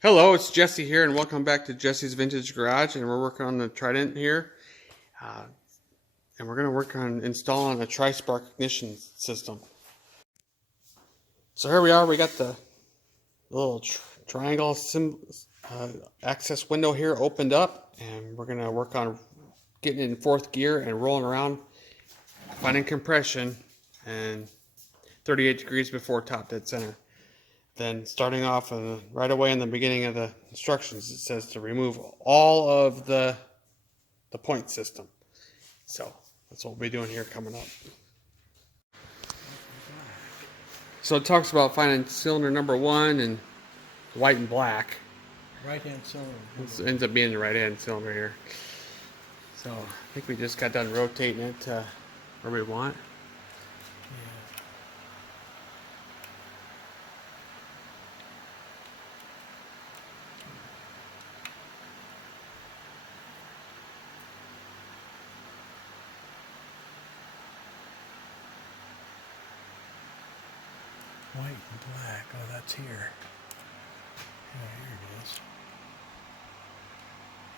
Hello, it's Jesse here, and welcome back to Jesse's Vintage Garage. And we're working on the Trident here, uh, and we're going to work on installing a tri-spark ignition system. So here we are. We got the little triangle access window here opened up, and we're going to work on getting in fourth gear and rolling around, finding compression, and 38 degrees before top dead center. Then starting off right away in the beginning of the instructions, it says to remove all of the point system. So that's what we'll be doing here coming up. So it talks about finding cylinder number 1 and white and black. Right hand cylinder. This ends up being the right hand cylinder here. So I think we just got done rotating it to where we want. White and black. Oh, that's here. Yeah, here it is.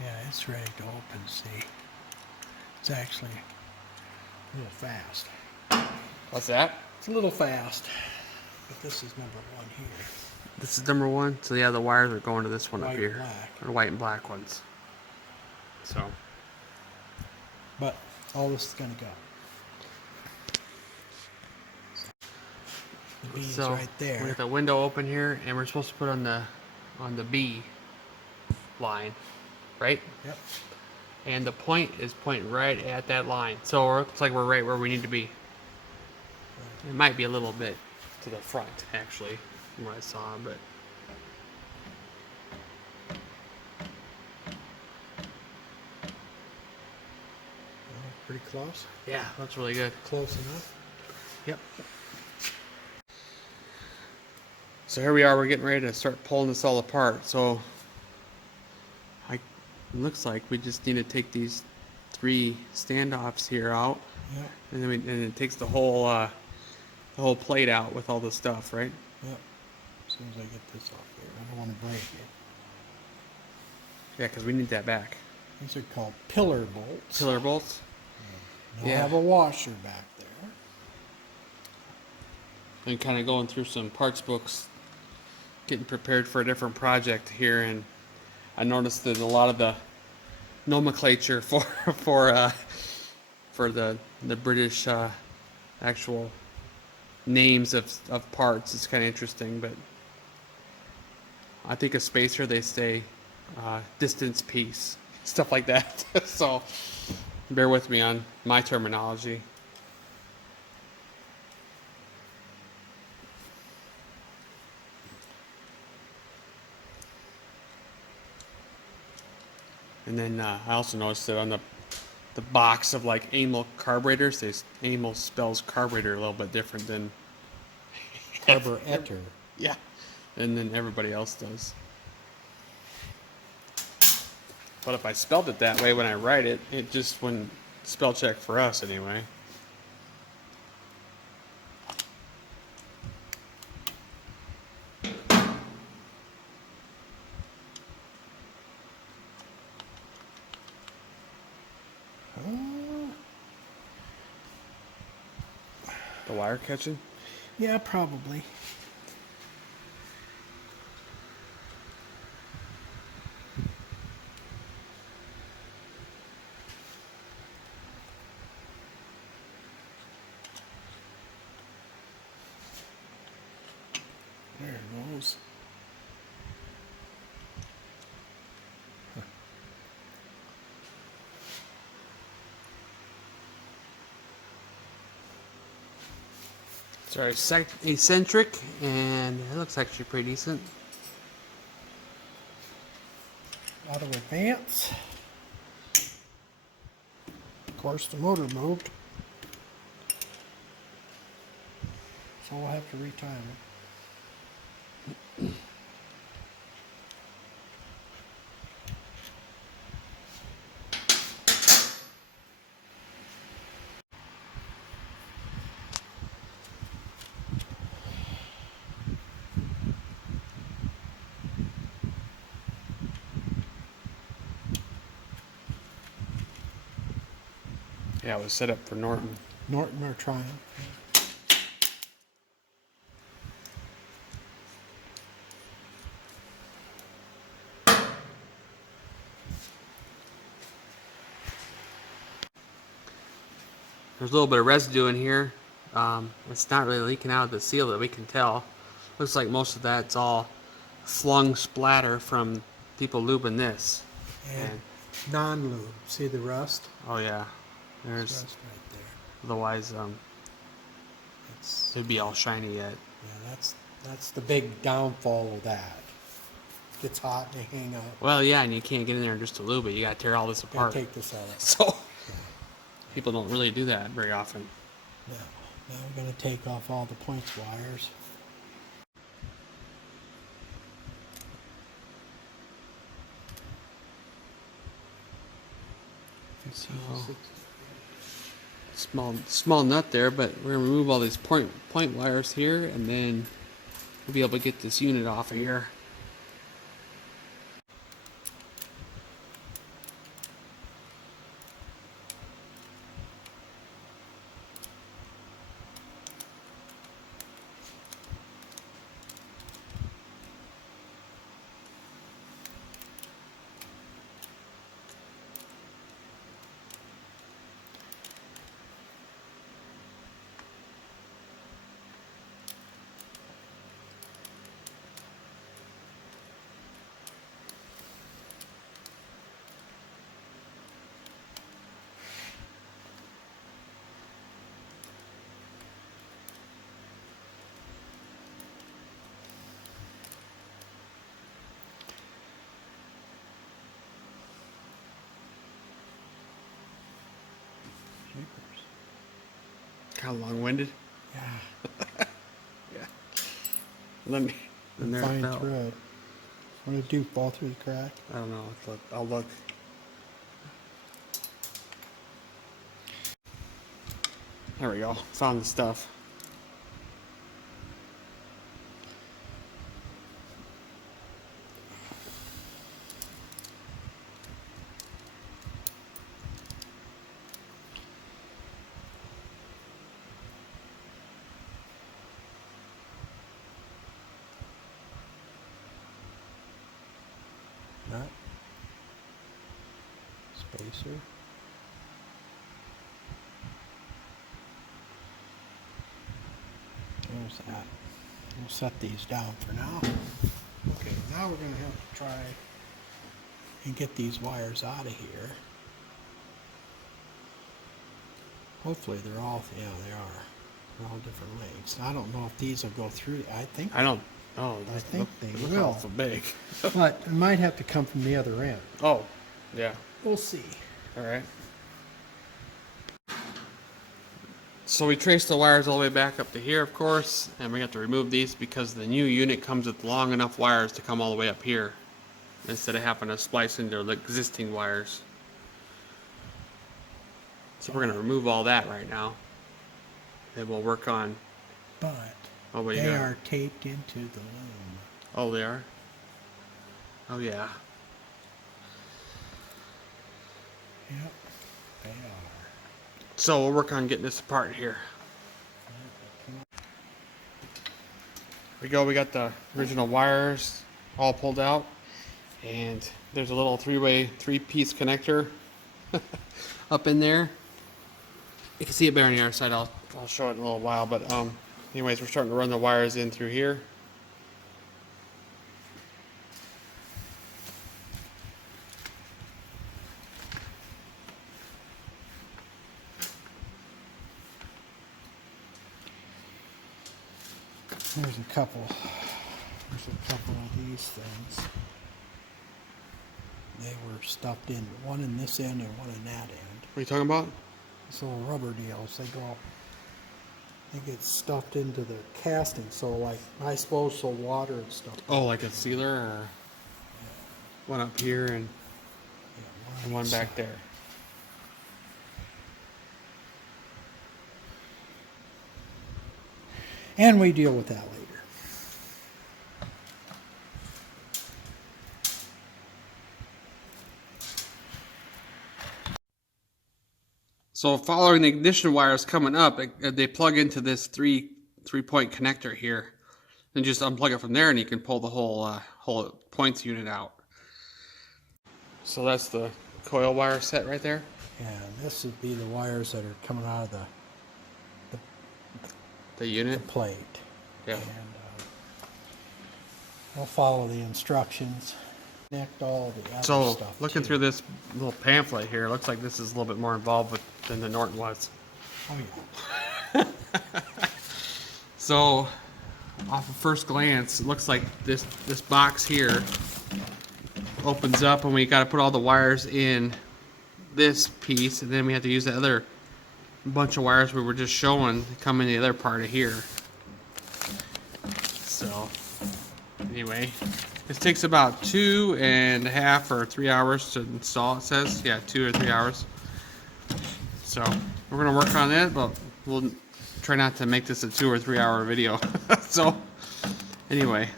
Yeah, it's ready to open. See, it's actually a little fast. What's that? It's a little fast, but this is number 1 here. This is number 1. So yeah, the wires are going to this one White up here. and black. Or white and black ones. So. But all this is gonna go. The B is right there. We got the window open here, and we're supposed to put on the B line, right? Yep. And the point is pointing right at that line, so it looks like we're right where we need to be. It might be a little bit to the front, actually, from what I saw, but Pretty close. yeah, that's really good. Close enough. Yep. So here we are. We're getting ready to start pulling this all apart. So it looks like we just need to take these 3 standoffs here out, Yep. and then and it takes the whole plate out with all the stuff, right? Yep. As soon as I get this off here, I don't want to break it. Yeah, because we need that back. These are called pillar bolts. Pillar bolts. They'll Yeah. have a washer back there. And kind of going through some parts books, getting prepared for a different project here, and I noticed that a lot of the nomenclature for the British actual names of parts is kind of interesting, but I think a spacer, they say distance piece, stuff like that. So bear with me on my terminology. And then I also noticed that on the box of like Amel carburetors, Amel spells carburetor a little bit different than Carburetor. yeah, and then everybody else does. But if I spelled it that way when I write it, it just wouldn't spell check for us anyway. The wire catching? Yeah, probably. There it goes. Sorry, eccentric, and it looks actually pretty decent. Auto advance. Of course, the motor moved, so we'll have to retime it. Yeah, it was set up for Norton. Norton or Triumph. There's a little bit of residue in here. It's not really leaking out of the seal that we can tell. Looks like most of that's all flung splatter from people lubing this. And non-lube. See the rust? Oh yeah, There's there's rust right there. otherwise It's, it'd be all shiny yet. yeah, that's the big downfall of that. It gets hot and they hang up. Well, yeah, and you can't get in there just to lube it. You gotta tear all this Gotta apart. take this out. So people don't really do that very often. Now we're going to take off all the points wires. So, small nut there, but we're gonna remove all these point wires here, and then we'll be able to get this unit off of here. Kind of long-winded. Yeah. Yeah. Let me. And there it Fine fell. thread. What did it do? Fall through the crack? I don't know. I'll look. There we go. Found the stuff. Nut. Spacer. There's that. We'll set these down for now. Okay, now we're going to have to try and get these wires out of here. Hopefully they're all, yeah, they are. They're all different lengths. I don't know if these will go through. I think I don't. Oh, I think they look will. awful big. But it might have to come from the other end. Oh, yeah. We'll see. All right. So we traced the wires all the way back up to here, of course, and we have to remove these because the new unit comes with long enough wires to come all the way up here instead of having to splice into the existing wires. So we're going to remove all that right now, and we'll work on. But Oh, what do you they got? are taped into the loom. Oh, they are. Oh yeah. Yep, they are. So we'll work on getting this apart here. Here we go. We got the original wires all pulled out, and there's a little three-piece connector up in there. You can see it better on the other side. I'll show it in a little while. But anyways, we're starting to run the wires in through here. There's a couple of these things. They were stuffed in, one in this end and one in that end. What are you talking about? These little rubber deals, they get stuffed into the casting, so like, I suppose, so water and stuff. Oh, like a sealer, or one up here and one back there. And we deal with that later. So following the ignition wires coming up, they plug into this three-point connector here, and just unplug it from there, and you can pull the whole points unit out. So that's the coil wire set right there. And this would be the wires that are coming out of The unit. the plate. Yeah. And I'll follow the instructions. Connect all the other So stuff looking too. through this little pamphlet here, it looks like this is a little bit more involved than the Norton was. Oh yeah. So off of first glance, it looks like this box here opens up, and we got to put all the wires in this piece, and then we have to use the other bunch of wires we were just showing to come in the other part of here. So anyway, this takes about 2.5 or 3 hours to install, it says. Yeah, 2 or 3 hours. So we're gonna work on that, but we'll try not to make this a 2 or 3 hour video. So anyway,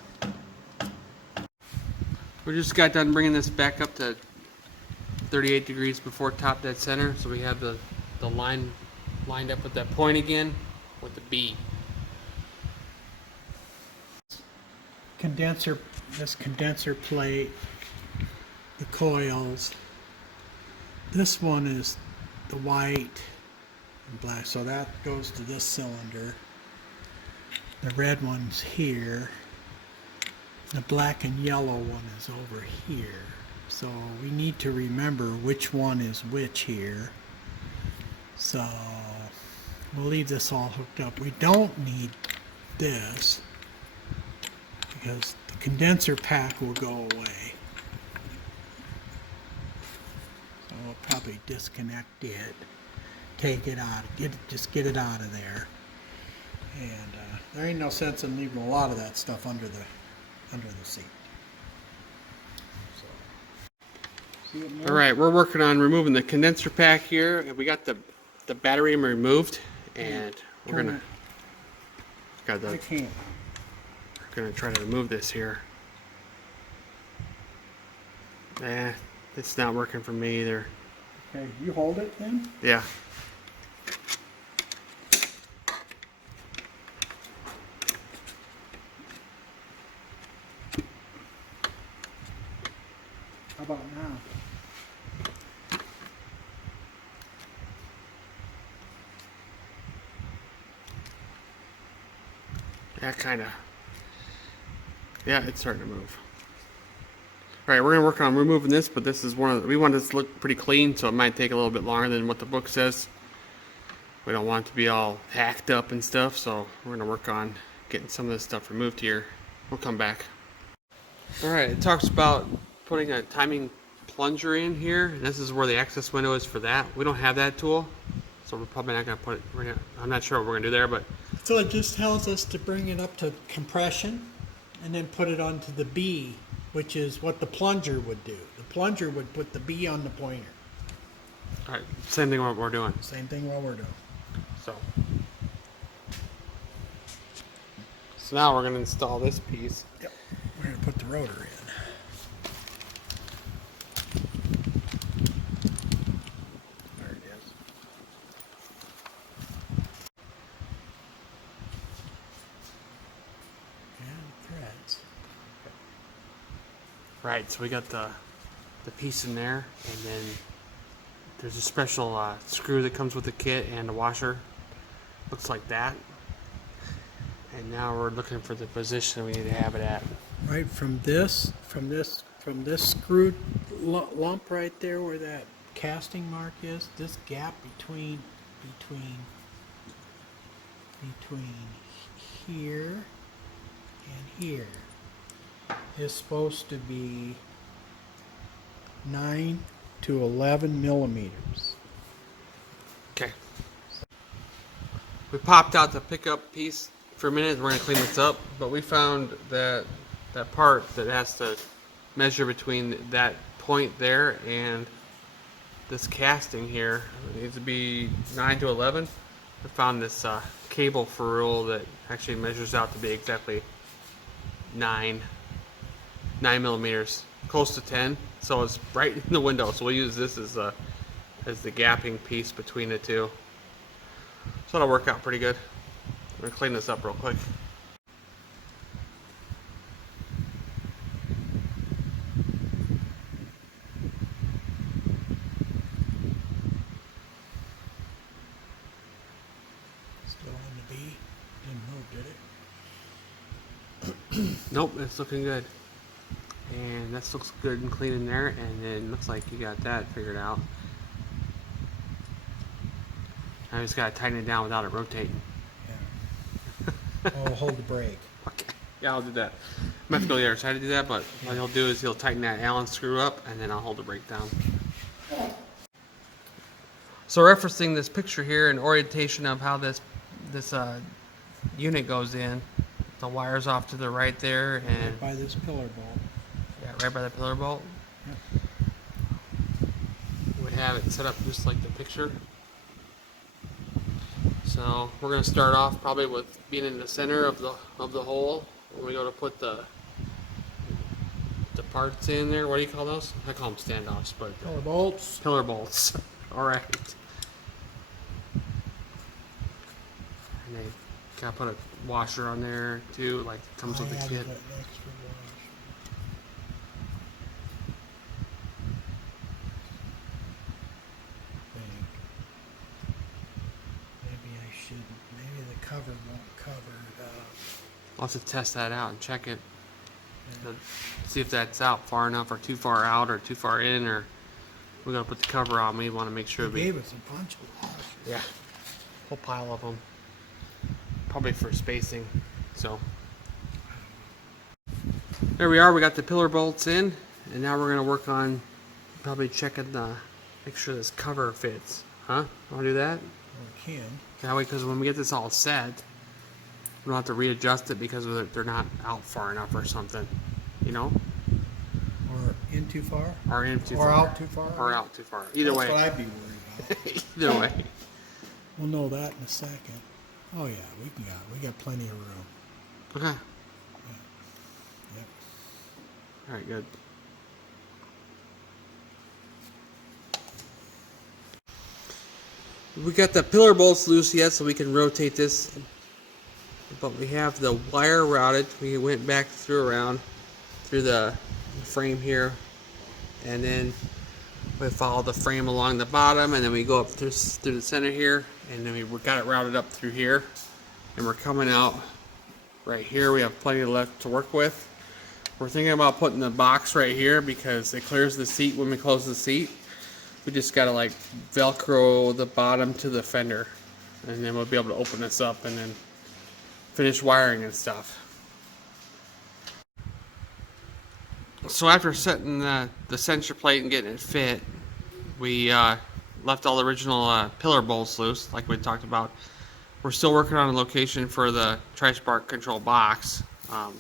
we just got done bringing this back up to 38 degrees before top dead center, so we have the line lined up with that point again with the B. This condenser plate, the coils. This one is the white and black, so that goes to this cylinder. The red one's here. The black and yellow one is over here. So we need to remember which one is which here. So we'll leave this all hooked up. We don't need this because the condenser pack will go away. So we'll probably disconnect it, take it out, just get it out of there. And there ain't no sense in leaving a lot of that stuff under the seat. All right, we're working on removing the condenser pack here, and we got the battery removed, and we're I can't. gonna try to remove this here. It's not working for me either. Okay, you hold it then. Yeah. How about now? Yeah, kind of. Yeah, it's starting to move. All right, we're gonna work on removing this, but this is we want this to look pretty clean, so it might take a little bit longer than what the book says. We don't want it to be all hacked up and stuff, so we're gonna work on getting some of this stuff removed here. We'll come back. All right, it talks about putting a timing plunger in here, and this is where the access window is for that. We don't have that tool, so we're probably not gonna put it. I'm not sure what we're gonna do there, but So it just tells us to bring it up to compression and then put it onto the B, which is what the plunger would do. The plunger would put the B on the pointer. all right, same thing what we're doing. Same thing what we're doing. So now we're gonna install this piece. Yep. We're going to put the rotor in. There it is. And threads. Right, so we got the piece in there, and then there's a special screw that comes with the kit and a washer. Looks like that. And now we're looking for the position we need to have it at. Right from this screw lump right there where that casting mark is, this gap between here and here is supposed to be 9 to 11 millimeters. Okay. We popped out the pickup piece for a minute. We're going to clean this up, but we found that part that has to measure between that point there and this casting here. It needs to be 9 to 11. I found this cable ferrule that actually measures out to be exactly 9 millimeters, close to 10. So it's right in the window. So we'll use this as as the gapping piece between the two. So it'll work out pretty good. I'm gonna clean this up real quick. Still on the B. Didn't move, did it? Nope, it's looking good. And that looks good and clean in there, and it looks like you got that figured out. I just gotta tighten it down without it rotating. Yeah. Oh, hold the brake. Okay. Yeah, I'll do that. I'm gonna have to go the other side to do that, but what he'll do is he'll tighten that Allen screw up, and then I'll hold the brake down. So referencing this picture here and orientation of how this unit goes in, the wire's off to the right there, and Right by this pillar bolt. yeah, right by the pillar bolt. Yep. We have it set up just like the picture. So we're gonna start off probably with being in the center of the hole when we go to put the parts in there. What do you call those? I call them standoffs, but Pillar bolts. pillar bolts. All right. And they gotta put a washer on there too, like it comes with the kit. An extra wash. Think. Maybe I shouldn't. Maybe the cover won't cover it up. I'll have to test that out and check it. See if that's out far enough, or too far out, or too far in, or we gotta put the cover on. We want to make sure They gave us a bunch of washers. yeah, whole pile of them, probably for spacing. So there we are. We got the pillar bolts in, and now we're gonna work on probably checking the make sure this cover fits. Huh? Want to do that? Well, we can. That way, because when we get this all set, we don't have to readjust it because they're not out far enough or something, you know? Or in too far. Or in too Or far. out too far. Or out too far. Either That's way. what I'd be worried about. Either way. We'll know that in a second. Oh yeah, we got plenty of room. Okay. Yep. All right, good. We got the pillar bolts loose yet, so we can rotate this. But we have the wire routed. We went back around through the frame here, and then we follow the frame along the bottom, and then we go up through the center here, and then we got it routed up through here, and we're coming out right here. We have plenty left to work with. We're thinking about putting the box right here because it clears the seat when we close the seat. We just gotta like Velcro the bottom to the fender, and then we'll be able to open this up and then finish wiring and stuff. So after setting the sensor plate and getting it fit, we left all the original pillar bolts loose, like we talked about. We're still working on a location for the Tri-Spark control box. A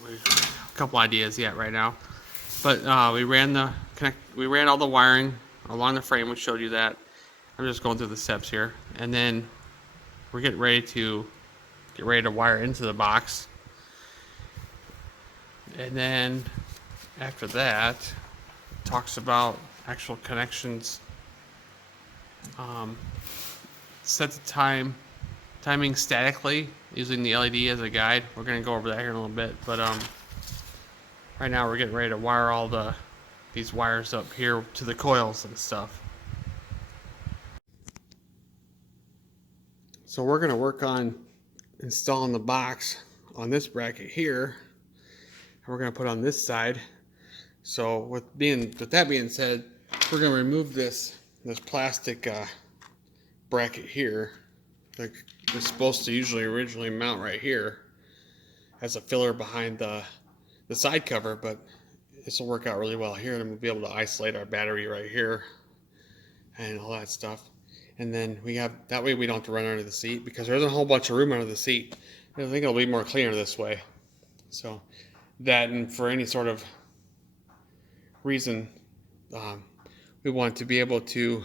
couple ideas yet right now, but we ran all the wiring along the frame. We showed you that. I'm just going through the steps here, and then we're getting ready to wire into the box, and then after that talks about actual connections. Set the timing statically using the LED as a guide. We're going to go over that here in a little bit, but right now we're getting ready to wire all these wires up here to the coils and stuff. So we're going to work on installing the box on this bracket here, and we're going to put on this side. So with that being said, we're going to remove this plastic bracket here. Like it's supposed to originally mount right here as a filler behind the side cover, but this will work out really well here, and we'll be able to isolate our battery right here and all that stuff. And then that way we don't have to run under the seat, because there's a whole bunch of room under the seat. I think it'll be more cleaner this way. So that, and for any sort of reason, we want to be able to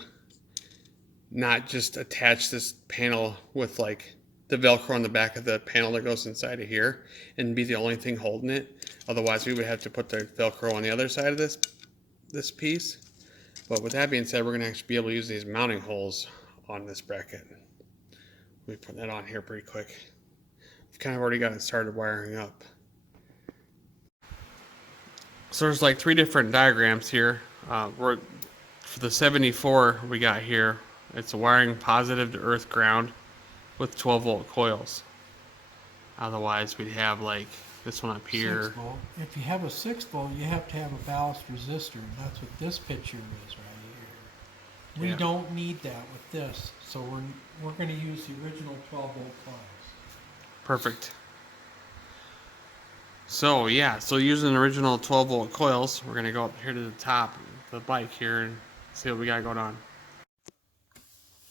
not just attach this panel with like the Velcro on the back of the panel that goes inside of here and be the only thing holding it. Otherwise we would have to put the Velcro on the other side of this piece. But with that being said, we're going to actually be able to use these mounting holes on this bracket. Let me put that on here pretty quick. I've kind of already got it started wiring up. So there's like 3 different diagrams here. For the 74 we got here, it's a wiring positive to earth ground with 12-volt coils. Otherwise, we'd have like this one up here. 6 volt. If you have a 6 volt, you have to have a ballast resistor, and that's what this picture is right here. We Yeah. don't need that with this, so we're going to use the original 12-volt coils. Perfect. So yeah, so using original 12-volt coils, we're gonna go up here to the top of the bike here and see what we got going on.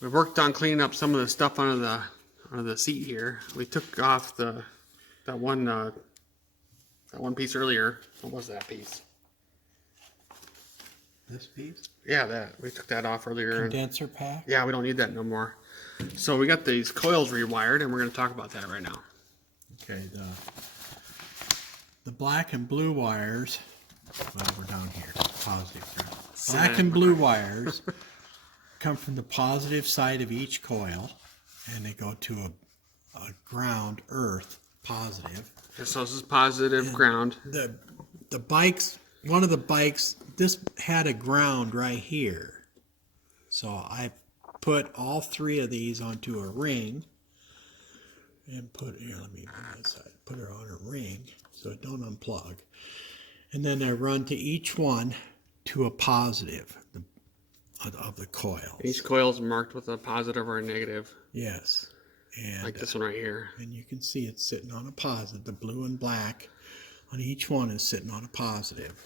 We worked on cleaning up some of the stuff under the seat here. We took off that one piece earlier. What was that piece? This piece? Yeah, we took that off earlier. Condenser pack? Yeah, we don't need that no more. So we got these coils rewired, and we're gonna talk about that right now. Okay, the black and blue wires, well, we're down here, positive ground. Black and blue wires come from the positive side of each coil, and they go to a ground, earth, positive. So this is positive ground. The bikes, one of the bikes, this had a ground right here. So I put all 3 of these onto a ring and put, here, let me move this side, put it on a ring so it don't unplug. And then I run to each one to a positive of the coils. Each coil is marked with a positive or a negative. Yes. And Like this one right here. and you can see it's sitting on a positive. The blue and black on each one is sitting on a positive.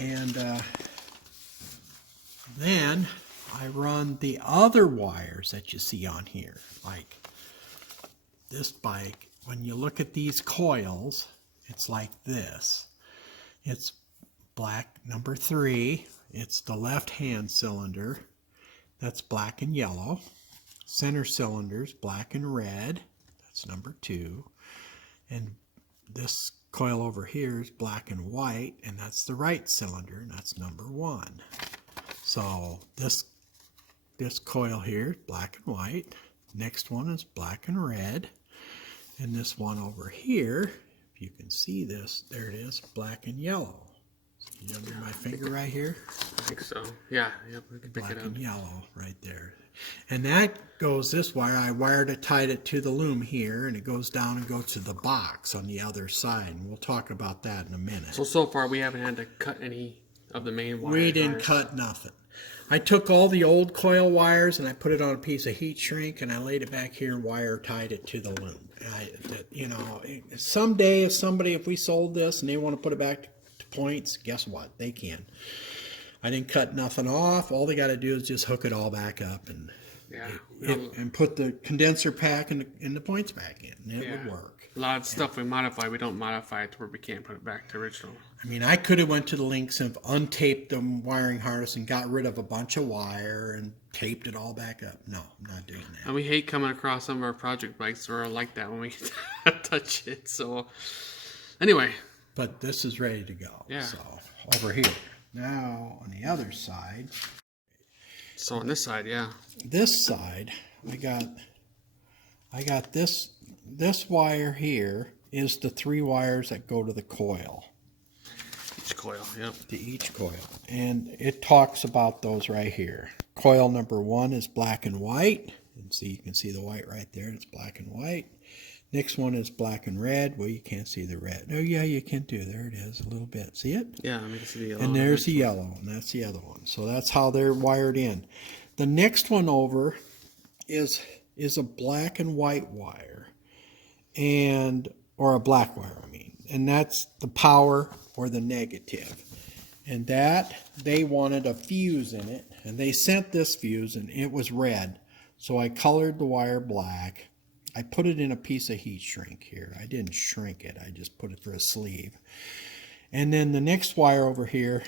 And then I run the other wires that you see on here. Like this bike, when you look at these coils, it's like this. It's black number 3. It's the left-hand cylinder. That's black and yellow. Center cylinders, black and red. That's number 2. And this coil over here is black and white, and that's the right cylinder, and that's number 1. So this coil here, black and white. Next one is black and red. And this one over here, if you can see this, there it is, black and yellow. You under my finger right here? I think so. Yeah, yep, we can pick Black it up. and yellow right there. And that goes this wire. I wired it, tied it to the loom here, and it goes down and goes to the box on the other side. And we'll talk about that in a minute. So far we haven't had to cut any of the main wires. We didn't cut nothing. I took all the old coil wires and I put it on a piece of heat shrink and I laid it back here and wire tied it to the loom. Someday if we sold this and they want to put it back to points, guess what? They can. I didn't cut nothing off. All they got to do is just hook it all back up and and put the condenser pack and the points back in. And it would work. A lot of stuff we modify, we don't modify it to where we can't put it back to original. I mean, I could have went to the links and untaped the wiring harness and got rid of a bunch of wire and taped it all back up. No, I'm not doing that. And we hate coming across some of our project bikes or like that when we touch it. So anyway. But this is ready to go. Yeah. So over here. Now on the other side. So on this side, yeah. This side, I got this wire here is the 3 wires that go to the coil. Each coil, yep. To each coil. And it talks about those right here. Coil number 1 is black and white. And see, you can see the white right there. It's black and white. Next one is black and red. Well, you can't see the red. Oh, yeah, you can do. There it is, a little bit. See it? Yeah, I can see the yellow. And there's the yellow, and that's the other one. So that's how they're wired in. The next one over is a black and white wire, or a black wire, I mean. And that's the power or the negative. And that, they wanted a fuse in it, and they sent this fuse, and it was red. So I colored the wire black. I put it in a piece of heat shrink here. I didn't shrink it. I just put it for a sleeve. And then the next wire over here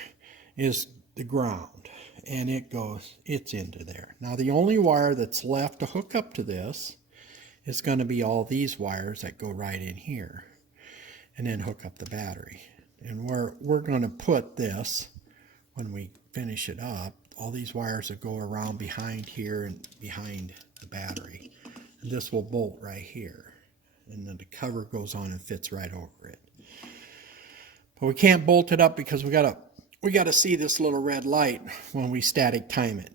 is the ground. And it's into there. Now the only wire that's left to hook up to this is going to be all these wires that go right in here. And then hook up the battery. And we're going to put this, when we finish it up, all these wires will go around behind here and behind the battery. And this will bolt right here. And then the cover goes on and fits right over it. But we can't bolt it up because we gotta see this little red light when we static time it.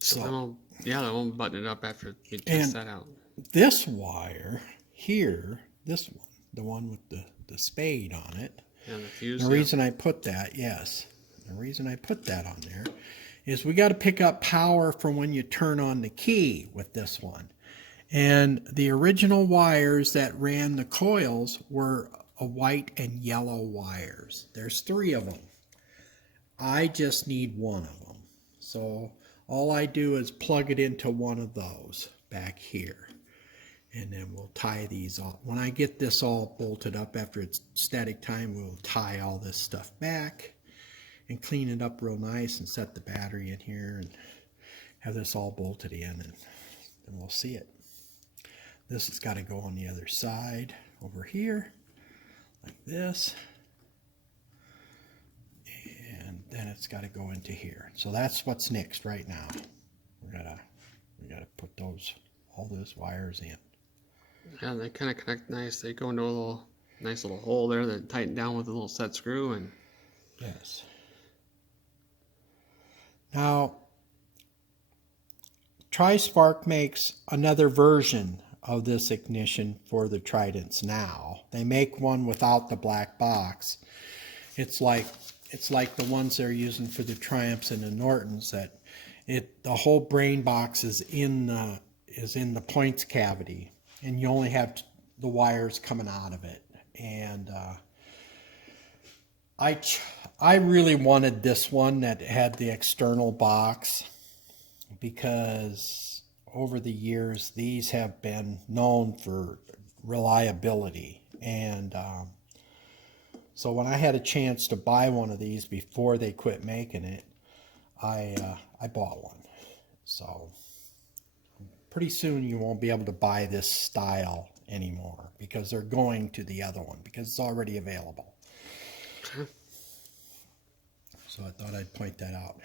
So then I won't button it up after we test And that out. this wire here, this one, the one with the spade on it. Yeah, the fuse. The reason I put that, the reason I put that on there is we got to pick up power from when you turn on the key with this one. And the original wires that ran the coils were a white and yellow wires. There's 3 of them. I just need 1 of them. So all I do is plug it into one of those back here. And then we'll tie these all. When I get this all bolted up after it's static time, we'll tie all this stuff back and clean it up real nice and set the battery in here and have this all bolted in, and then we'll see it. This has got to go on the other side over here like this, and then it's got to go into here. So that's what's next right now. We gotta put all those wires in. Yeah, they kind of connect nice. They go into a nice little hole there that tighten down with a little set screw. And yes. Now, Tri-Spark makes another version of this ignition for the Tridents now. They make one without the black box. It's like the ones they're using for the Triumphs and the Nortons, that the whole brain box is in the points cavity, and you only have the wires coming out of it. And I really wanted this one that had the external box, because over the years these have been known for reliability. And so when I had a chance to buy one of these before they quit making it, I bought one. So pretty soon you won't be able to buy this style anymore, because they're going to the other one because it's already available. So I thought I'd point that out.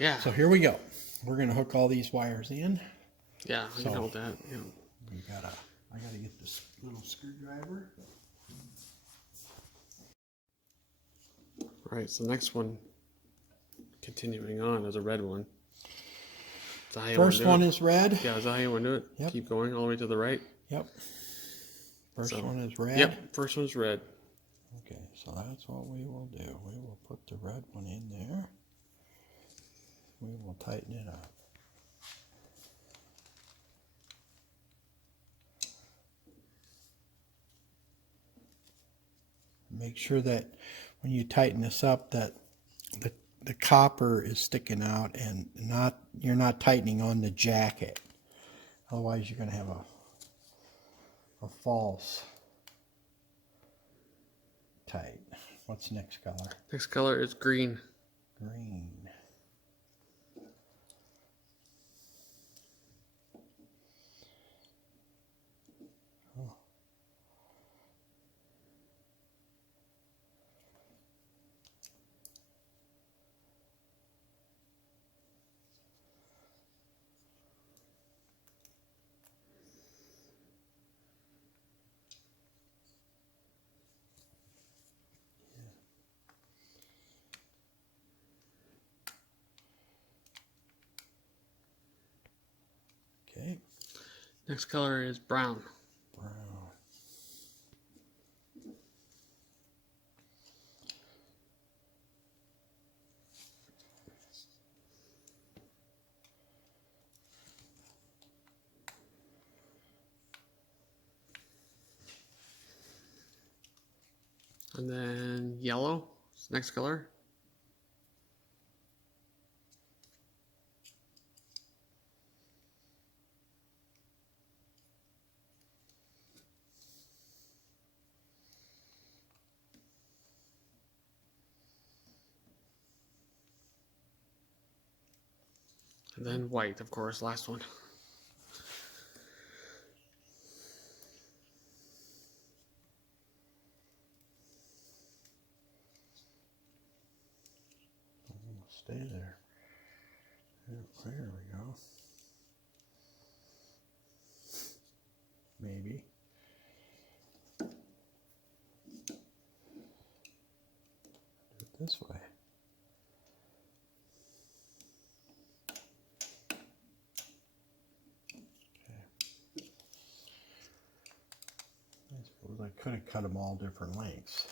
yeah, So here we go. We're going to hook all these wires in. yeah, I can hold that. Yeah. I gotta get this little screwdriver. All right, so the next one, continuing on, is a red one. Is that how you wanna First do one it? is red. Yeah, is that how you want to do it? Yep. Keep going all the way to the right. Yep. First So, one is red. Yep, first one's red. Okay, so that's what we will do. We will put the red one in there. We will tighten it up. Make sure that when you tighten this up, that the copper is sticking out and you're not tightening on the jacket. Otherwise you're going to have a false tight. What's next color? Next color is green. Green. Oh. Okay. Next color is brown. Brown. And then yellow is the next color. And then white, of course, last one. stay there. There we go. Maybe. Do it this way. Okay. I suppose I could have cut them all different lengths.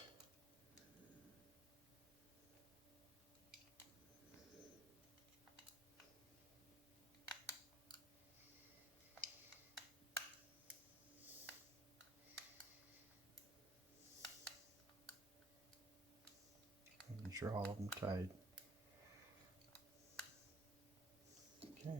Making sure all of them tied. Okay.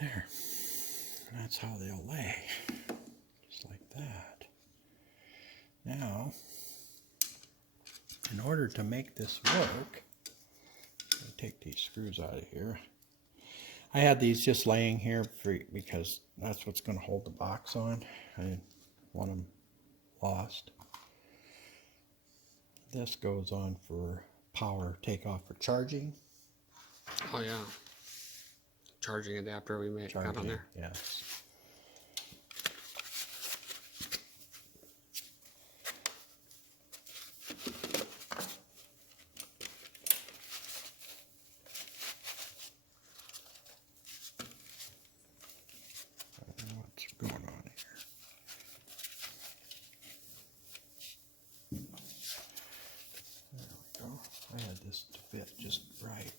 There. And that's how they'll lay. Just like that. Now, in order to make this work, let me take these screws out of here. I had these just laying here because that's what's going to hold the box on. I didn't want them lost. This goes on for power takeoff for charging. Oh yeah. Charging adapter we got on there. Yes. What's going on here? There we go. I had this to fit just right.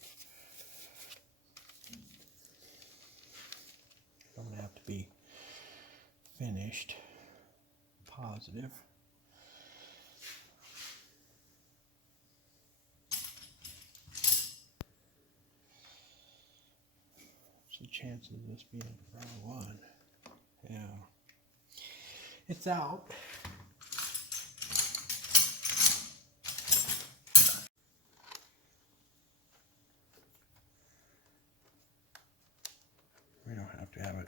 Don't have to be finished. Positive. What's the chances of this being the wrong one? Yeah. It's out. We don't have to have it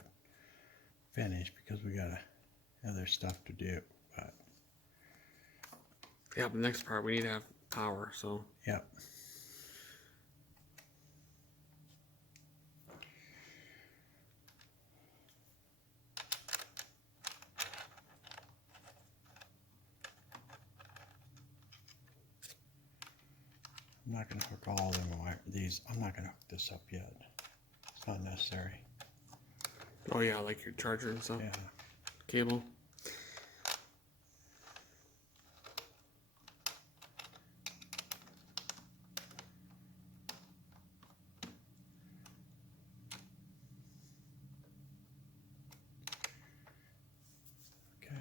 finished because we got other stuff to do. But Yeah, the next part we need to have power, so. yep. I'm not going to hook all of them. These. I'm not going to hook this up yet. It's not necessary. Oh yeah, like your charger and stuff. Yeah. Cable. Okay.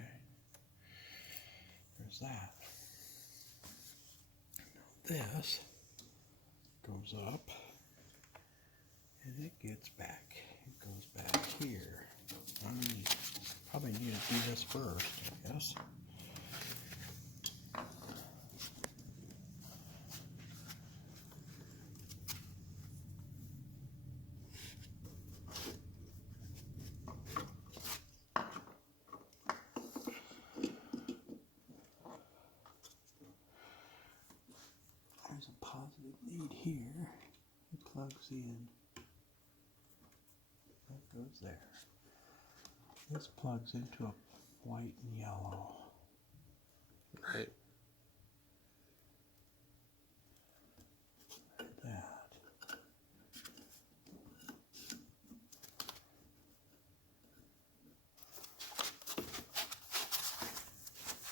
There's that. This goes up and it gets back. It goes back here. Probably need to do this first, I guess. There's a positive lead here. It plugs in. That goes there. This plugs into a white and yellow. Right. Like that.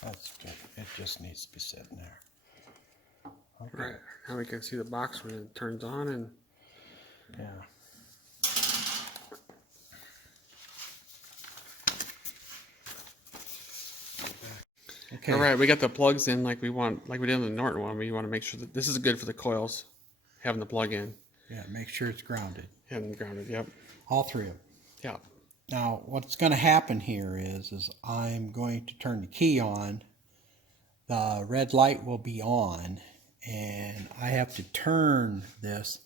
That's good. It just needs to be sitting there. Okay. Right. Now we can see the box when it turns on and. Yeah. Okay. All right, we got the plugs in like we want, like we did in the Norton one. We want to make sure that this is good for the coils, having the plug in. Yeah, make sure it's grounded. Having grounded, yep. All three of them. Yeah. Now, what's going to happen here is I'm going to turn the key on the red light will be on, and I have to turn this.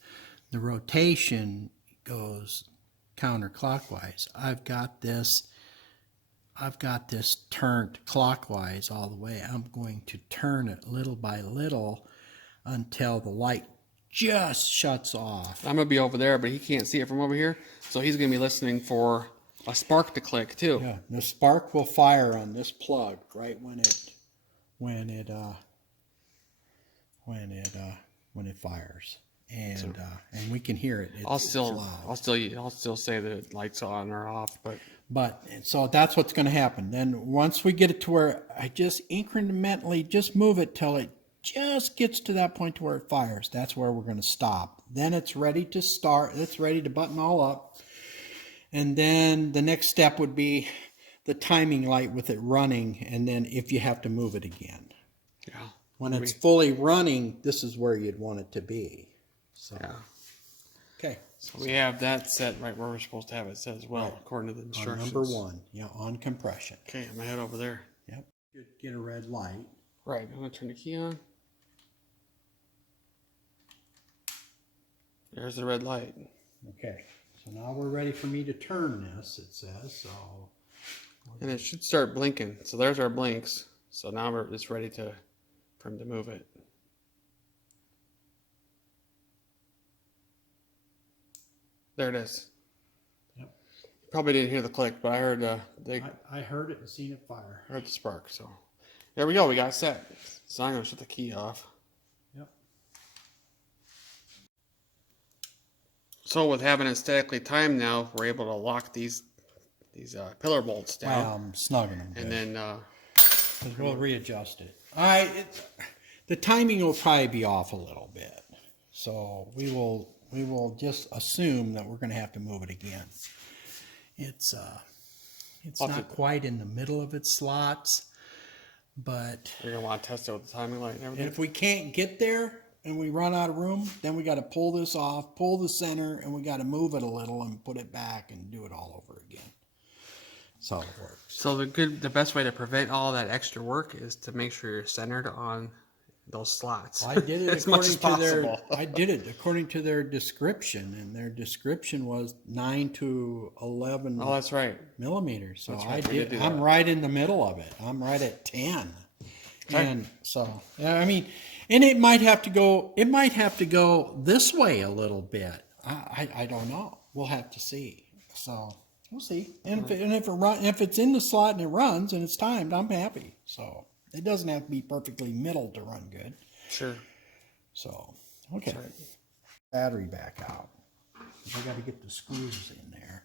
The rotation goes counterclockwise. I've got this turned clockwise all the way. I'm going to turn it little by little until the light just shuts off. I'm gonna be over there, but he can't see it from over here, so he's gonna be listening for a spark to click too. Yeah, the spark will fire on this plug right when it fires, and we can hear it. I'll still say that it lights on or off, but so that's what's going to happen. Then once we get it to where I just incrementally just move it till it just gets to that point to where it fires, that's where we're going to stop. Then it's ready to start. It's ready to button all up. And then the next step would be the timing light with it running, and then if you have to move it again. Yeah. When it's fully running, this is where you'd want it to be. So, yeah. Okay. So we have that set right where we're supposed to have it set as well, according to the instructions. On number 1, yeah, on compression. Okay, I'm gonna head over there. Yep. Get a red light. Right, I'm gonna turn the key on. There's the red light. Okay, so now we're ready for me to turn this, it says, so. And it should start blinking. So there's our blinks. So now we're just ready for him to move it. There it is. Yep. Probably didn't hear the click, but I heard I heard it and seen it fire. I heard the spark. So there we go. We got it set. So I'm gonna shut the key off. Yep. So with having it statically timed now, we're able to lock these pillar bolts down. Well, I'm snugging them. And then we'll readjust it. The timing will probably be off a little bit, so we will just assume that we're going to have to move it again. It's not quite in the middle of its slots, but you're gonna want to test it with the timing light and everything. And if we can't get there and we run out of room, then we got to pull this off, pull the center, and we got to move it a little and put it back and do it all over again. So it works. So the best way to prevent all that extra work is to make sure you're centered on those slots. I did it as much as possible. I did it according to their description, and their description was 9 to 11. Oh, that's right. Millimeters. So right. I did. I'm right in the middle of it. I'm right at 10. Okay. And so I mean, and it might have to go. It might have to go this way a little bit. I don't know. We'll have to see. So we'll see. And if it's in the slot and it runs and it's timed, I'm happy. So it doesn't have to be perfectly middle to run good. Sure. So okay. Right. Battery back out. I got to get the screws in there.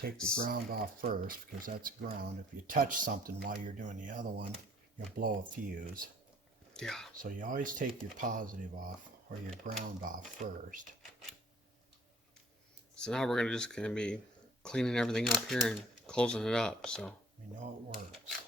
Take the ground off first because that's ground. If you touch something while you're doing the other one, you'll blow a fuse. Yeah. So you always take your positive off or your ground off first. So now we're just gonna be cleaning everything up here and closing it up. So we know it works.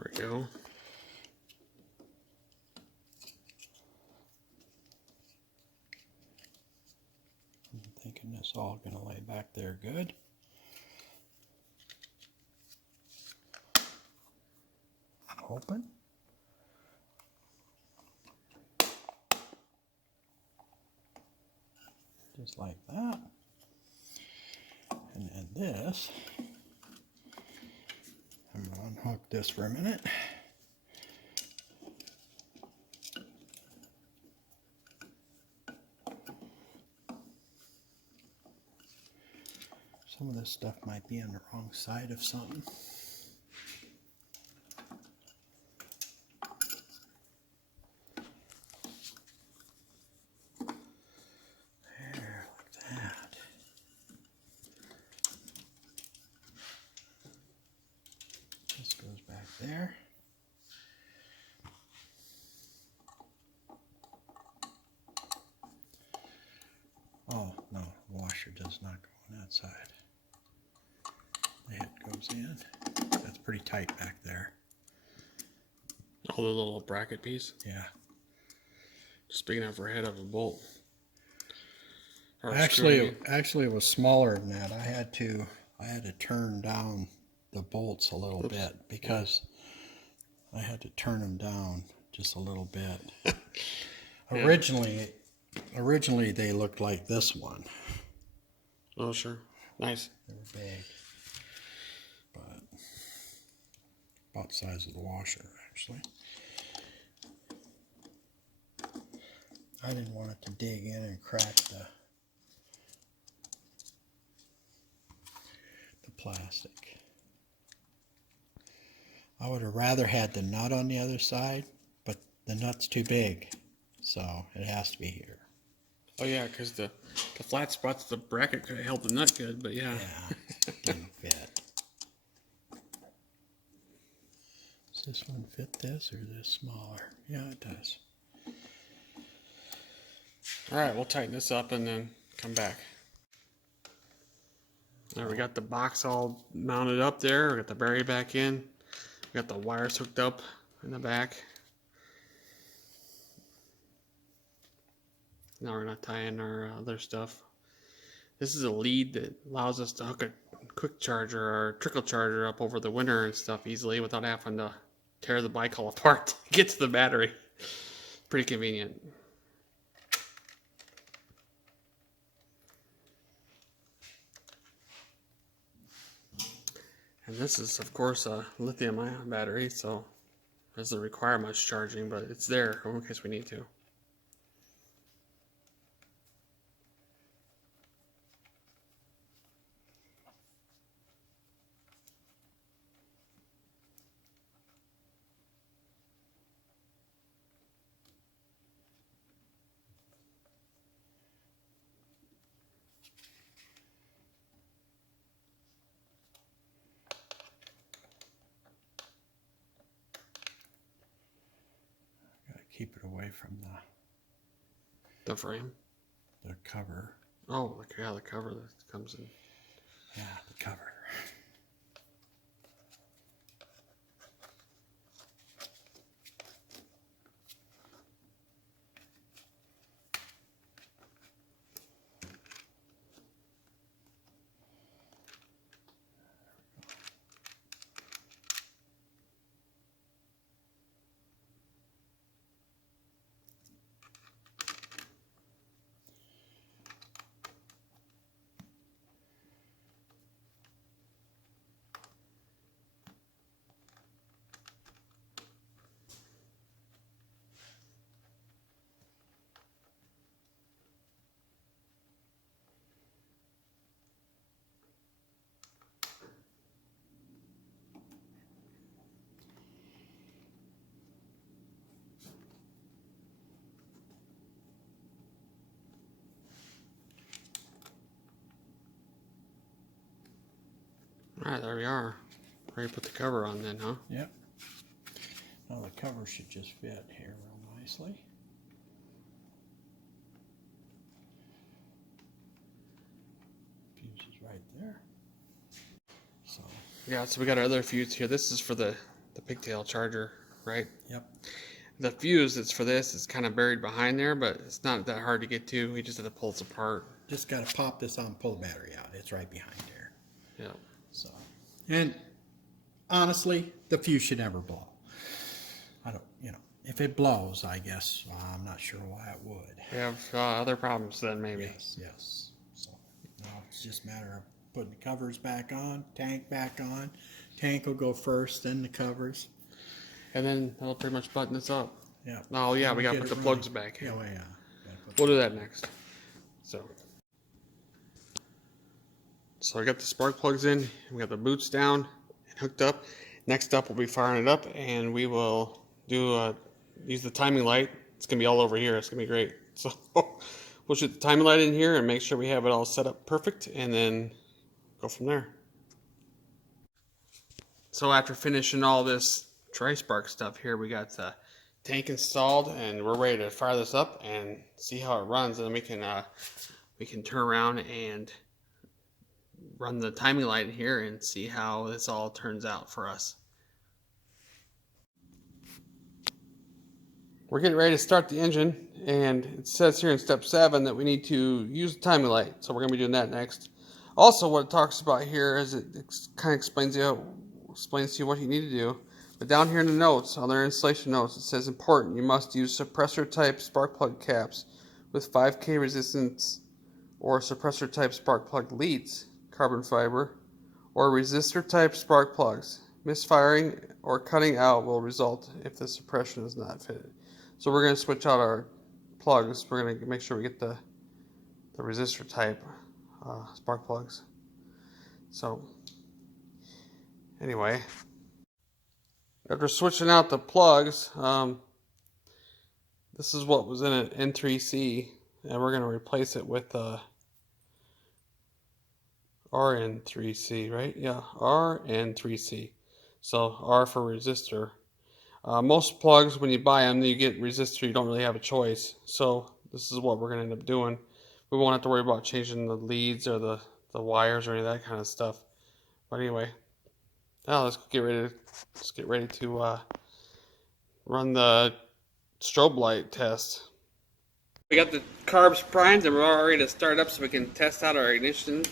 there we go. I'm thinking this all going to lay back there good. Open. Just like that. And then this, I'm going to unhook this for a minute. Some of this stuff might be on the wrong side of something. does not go on that side. The head goes in. That's pretty tight back there. Oh, the little bracket piece? Yeah. Just big enough for a head of a bolt. Or a Actually, screw, it was smaller than that. I had to turn down the bolts a little bit because I had to turn them down just a little bit. Yeah. Originally they looked like this one. Oh, sure. Nice. They were big, but about the size of the washer, actually. I didn't want it to dig in and crack the plastic. I would have rather had the nut on the other side, but the nut's too big, so it has to be here. Oh, yeah, because the flat spots, the bracket could help the nut good, but yeah. Yeah, didn't fit. Does this one fit this or this smaller? Yeah, it does. All right, we'll tighten this up and then come back. All right, we got the box all mounted up there. We got the battery back in. We got the wires hooked up in the back. Now we're gonna tie in our other stuff. This is a lead that allows us to hook a quick charger or trickle charger up over the winter and stuff easily without having to tear the bike all apart to get to the battery. Pretty convenient. And this is, of course, a lithium-ion battery, so it doesn't require much charging, but it's there in case we need to. Gotta keep it away from The frame? the cover. Oh, yeah, the cover that comes in. Yeah, the cover. All right, there we are. Ready to put the cover on then, huh? Yep. Now the cover should just fit here real nicely. Fuse is right there. So. Yeah, so we got our other fuse here. This is for the pigtail charger, right? Yep. The fuse that's for this is kind of buried behind there, but it's not that hard to get to. We just have to pull this apart. Just gotta pop this on and pull the battery out. It's right behind there. Yeah. So, and honestly, the fuse should never blow. I don't, if it blows, I guess I'm not sure why it would. We have other problems then, maybe. Yes. So now it's just a matter of putting the covers back on, tank back on. Tank will go first, then the covers. And then that'll pretty much button this up. Yeah. Oh, yeah, we got to Get put it the plugs running. back. Yeah, well, yeah. We'll do that next. So I got the spark plugs in. We got the boots down and hooked up. Next up, we'll be firing it up, and we will do use the timing light. It's gonna be all over here. It's gonna be great. So we'll shoot the timing light in here and make sure we have it all set up perfect, and then go from there. So after finishing all this Tri-Spark stuff here, we got the tank installed, and we're ready to fire this up and see how it runs, and then we can turn around and run the timing light here and see how this all turns out for us. We're getting ready to start the engine, and it says here in step 7 that we need to use the timing light, so we're going to be doing that next. Also, what it talks about here is it kind of explains to you what you need to do. But down here in the notes, on their installation notes, it says important, you must use suppressor type spark plug caps with 5K resistance or suppressor type spark plug leads, carbon fiber, or resistor type spark plugs. Misfiring or cutting out will result if the suppression is not fitted. So we're going to switch out our plugs. We're going to make sure we get the resistor type spark plugs. So anyway, after switching out the plugs, this is what was in an N3C, and we're going to replace it with RN3C, right? Yeah, RN3C. So R for resistor. Most plugs, when you buy them, you get resistor. You don't really have a choice. So this is what we're going to end up doing. We won't have to worry about changing the leads or the wires or any of that kind of stuff. But anyway, now let's get ready to run the strobe light test. We got the carbs primed and we're all ready to start up so we can test out our ignition.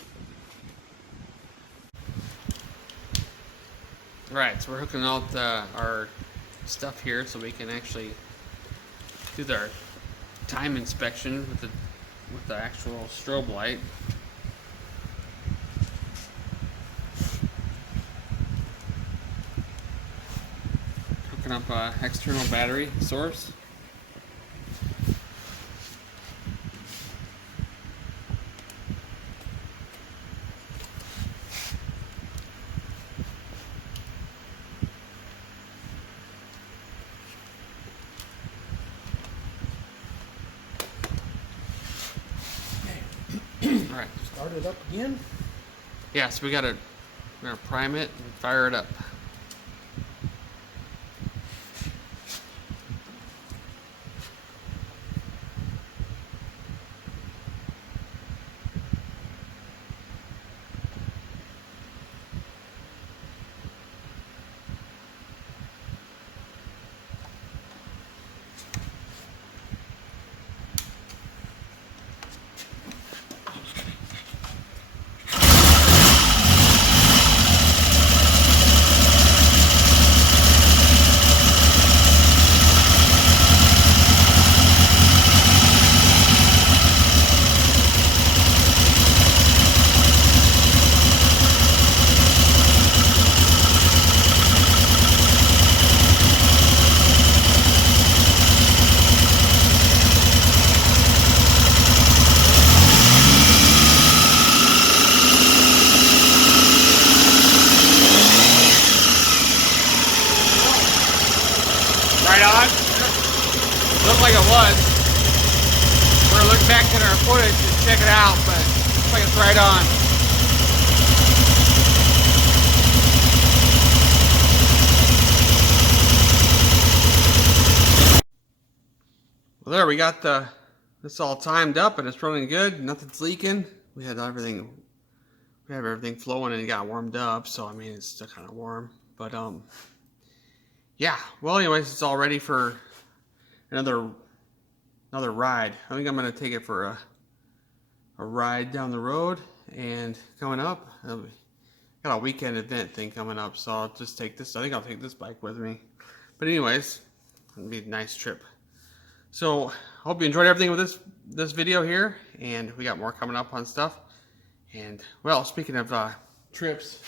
Right, so we're hooking out our stuff here so we can actually do our time inspection with the actual strobe light. Hooking up an external battery source. Alright. Start it up again. Yeah, so we're gonna prime it and fire it up. Right on? Looked like it was. We're gonna look back at our footage and check it out, but it looks like it's right on. Well, there we got this all timed up and it's running good. Nothing's leaking. We have everything flowing and it got warmed up, so I mean it's still kind of warm, but yeah, well anyways, it's all ready for another ride. I think I'm going to take it for a ride down the road, and coming up, got a weekend event thing coming up, so I'll just take this. I think I'll take this bike with me. But anyways, it'll be a nice trip. So I hope you enjoyed everything with this video here, and we got more coming up on stuff. And well, speaking of trips,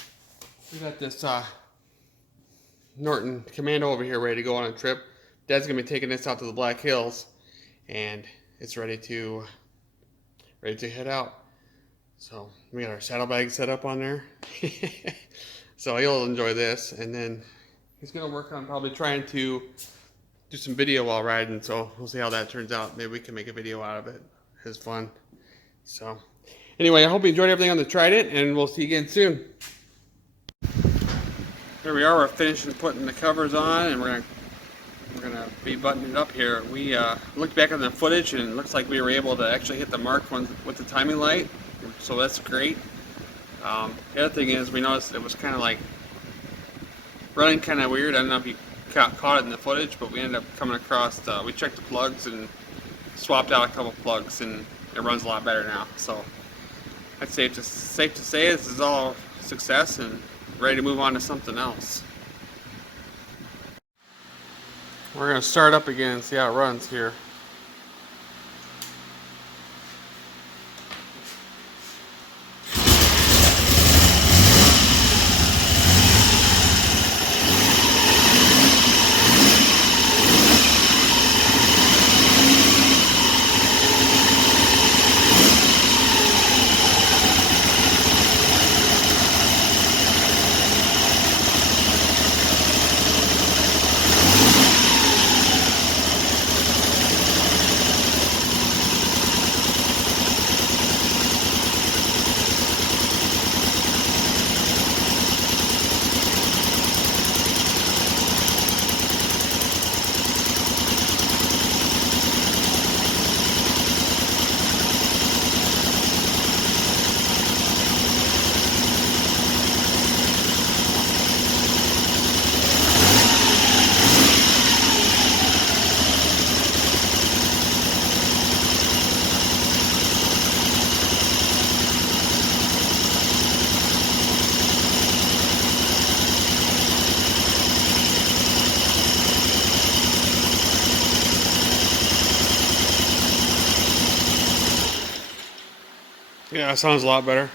we got this Norton Commando over here ready to go on a trip. Dad's gonna be taking this out to the Black Hills, and it's ready to head out. So we got our saddlebag set up on there. So he'll enjoy this, and then he's gonna work on probably trying to do some video while riding. So we'll see how that turns out. Maybe we can make a video out of it. It's fun. So anyway, I hope you enjoyed everything on the Trident, and we'll see you again soon. Here we are, we're finishing putting the covers on, and we're gonna be buttoning it up here. We looked back on the footage and it looks like we were able to actually hit the mark with the timing light, so that's great. The other thing is, we noticed it was kind of like running kind of weird. I don't know if you caught it in the footage, but we ended up coming across, we checked the plugs and swapped out a couple plugs, and it runs a lot better now. So it's safe to say this is all success and ready to move on to something else. We're going to start up again and see how it runs here. Yeah, it sounds a lot better.